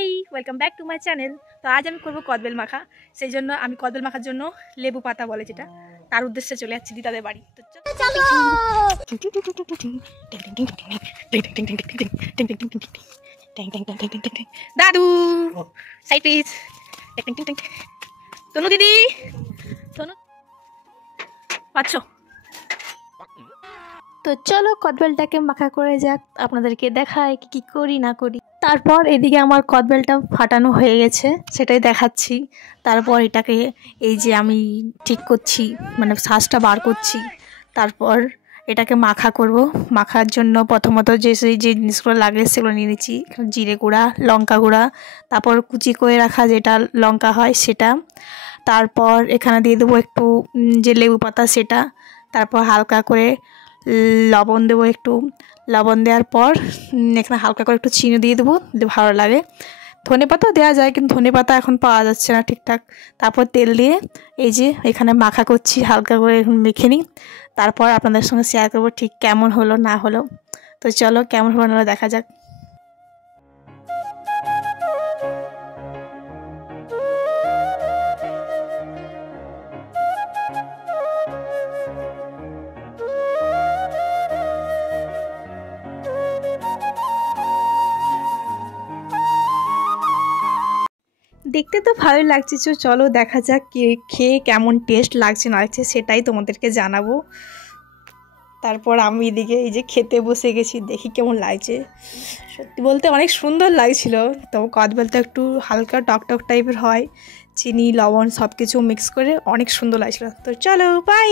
High, welcome back to my channel. তো আজ আমি করবো কদবেল মাখা। সেই জন্য আমি কদবেল মাখার জন্য লেবু পাতা বলে যেটা, তার উদ্দেশ্যে চলে যাচ্ছি দিদাদের বাড়ি। তো দাদু সাইড প্লিজ। তনু দিদি, তনু পাচ্ছ? তো চলো কদবেলটাকে মাখা করে যাক, আপনাদেরকে দেখায় কি কি করি না করি। তারপর এদিকে আমার কদবেলটা ফাটানো হয়ে গেছে, সেটাই দেখাচ্ছি। তারপর এটাকে এই যে আমি ঠিক করছি, মানে শ্বাসটা বার করছি। তারপর এটাকে মাখা করব। মাখার জন্য প্রথমত যে জিনিসগুলো লাগে সেগুলো নিয়ে নিচ্ছি। জিরে গুঁড়া, লঙ্কা গুঁড়া, তারপর কুচি করে রাখা যেটা লঙ্কা হয় সেটা, তারপর এখানে দিয়ে দেবো একটু যে লেবু পাতা সেটা, তারপর হালকা করে লবণ দেবো, একটু লবণ দেওয়ার পর এখানে হালকা করে একটু চিনি দিয়ে দেবো, ভালো লাগে। ধনে পাতা দেওয়া যায়, কিন্তু ধনে পাতা এখন পাওয়া যাচ্ছে না ঠিকঠাক। তারপর তেল দিয়ে এই যে এখানে মাখা করছি, হালকা করে এখন মেখে নিই। তারপর আপনাদের সঙ্গে শেয়ার করবো ঠিক কেমন হলো না হলো। তো চলো কেমন হলো না দেখা যাক। দেখতে তো ভালোই লাগছে, চলো দেখা যাক খেয়ে কেমন টেস্ট লাগছে না লাগছে সেটাই তোমাদেরকে জানাবো। তারপর আমি এদিকে এই যে খেতে বসে গেছি, দেখি কেমন লাগছে। সত্যি বলতে অনেক সুন্দর লাগছিল। তো কদবেলটা একটু হালকা টকটক টাইপের হয়, চিনি লবণ সব কিছু মিক্স করে অনেক সুন্দর লাগছিল। তো চলো বাই।